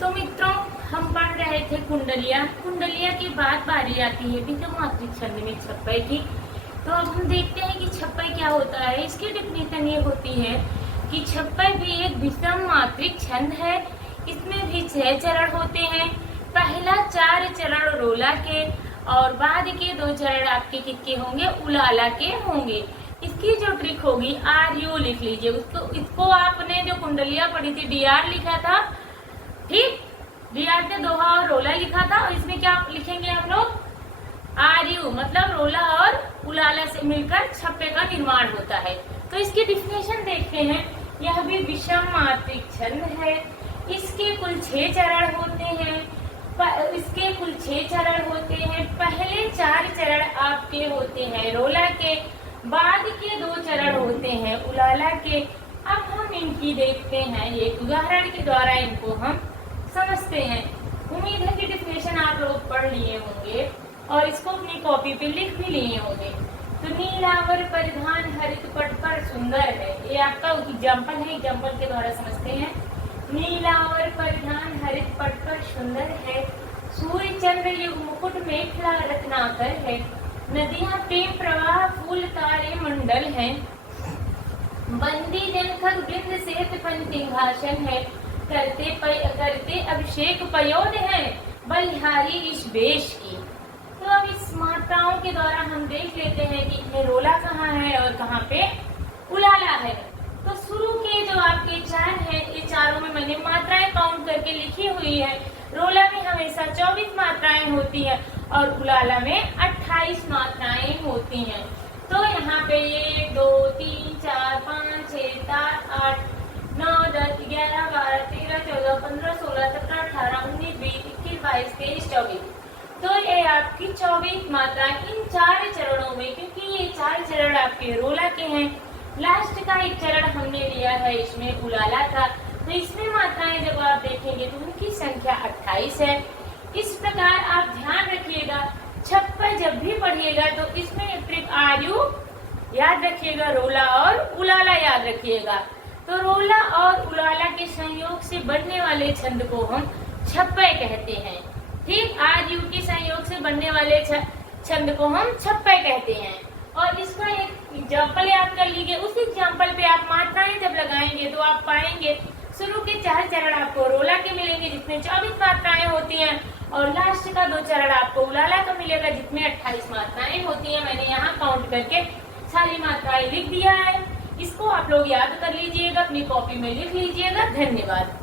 तो मित्रों, हम पढ़ रहे थे कुंडलियाँ। कुंडलियाँ की बात बारी आती है बीजमात्रिक छंद में छप्पय की। तो अब हम देखते हैं कि छप्पय क्या होता है। इसकी डिफिनेशन ये होती है कि छप्पय भी एक विषम मात्रिक छंद है। इसमें भी 6 चरण होते हैं। पहला 4 चरण रोला के और बाद के 2 चरण आपके किसके होंगे, उलाला के होंगे। इसकी जो ट्रिक होगी, आर यू लिख लीजिए। इसको आपने जो कुंडलियाँ पढ़ी थी डीआर लिखा था, ठीक, डीआर से दोहा और रोला लिखा था। और इसमें क्या लिखेंगे हम लोग, आर यू, मतलब रोला और उलाला से मिलकर छप्पे का निर्माण होता है। तो इसकी डिफिनेशन देखते हैं। यह भी विषम मात्रिक छंद है। इसके कुल 6 चरण होते हैं। इसके कुल 6 चरण होते हैं। पहले 4 चरण आपके होते हैं रोला के, बाद के 2 चरण होते हैं उलाला के। अब हम इनकी देखते हैं, एक उदाहरण के द्वारा इनको हम समझते हैं। उम्मीद है कि डिफिनेशन आप लोग पढ़ लिए होंगे और इसको अपनी कॉपी पे लिख भी लिए होंगे। तो नीलावर परिधान हरित पट पर सुंदर है, ये आपका एग्जाम्पल है। एग्जाम्पल के द्वारा समझते हैं। नीलावर परिधान हरित पट पर सुंदर है, सूर्य चंद्र युग मुकुट मेखला रत्नाकर है, नदियां प्रेम प्रवाह फूल तारे मंडल है, बंदी जनखग वृंद सेत पंथिंघासन है, करते अभिषेक पयोद है, बलिहारी इस वेश की। तो अब इस मात्राओं के द्वारा हम देख लेते हैं कि इसमें रोला कहाँ है और कहाँ पे उलाला है। तो शुरू के जो आपके 4 हैं, ये चारों में मैंने मात्राएं काउंट करके लिखी हुई है। रोला में हमेशा 24 मात्राएं होती है और उलाला में 28 मात्राएं होती हैं। तो यहाँ पे 1 2 3 4 5 6 7 8 9 10 11 12 13 14 15 16 17 18 19 20 21 22 23 24। तो ये आपकी 24 मात्राएं इन 4 चरणों में, क्योंकि ये 4 चरण आपके रोला के हैं। लास्ट का एक चरण हमने लिया है इसमें उलाला का। तो इसमें मात्राएं जब आप देखेंगे तो उनकी संख्या 28 है। इस प्रकार आप ध्यान रखिएगा, छप्पय जब भी पढ़िएगा तो इसमें एक ट्रिक आयु याद रखिएगा, रोला और उलाला याद रखिएगा। तो रोला और उलाला के संयोग से बनने वाले छंद को हम छप्पय कहते हैं। ठीक, आयु के संयोग से बनने वाले छंद को हम छप्पय कहते हैं। और इसका एक एग्जाम्पल याद कर लीजिए। उस एग्जाम्पल पे आप मात्राएं जब लगाएंगे तो आप पाएंगे शुरू के 4 चरण आपको रोला के मिलेंगे जिसमें 24 मात्राएं होती हैं, और लास्ट का 2 चरण आपको उलाला का मिलेगा जिसमें 28 मात्राएं होती हैं। मैंने यहाँ काउंट करके सारी मात्राएं लिख दिया है। इसको आप लोग याद कर लीजिएगा, अपनी कॉपी में लिख लीजिएगा। धन्यवाद।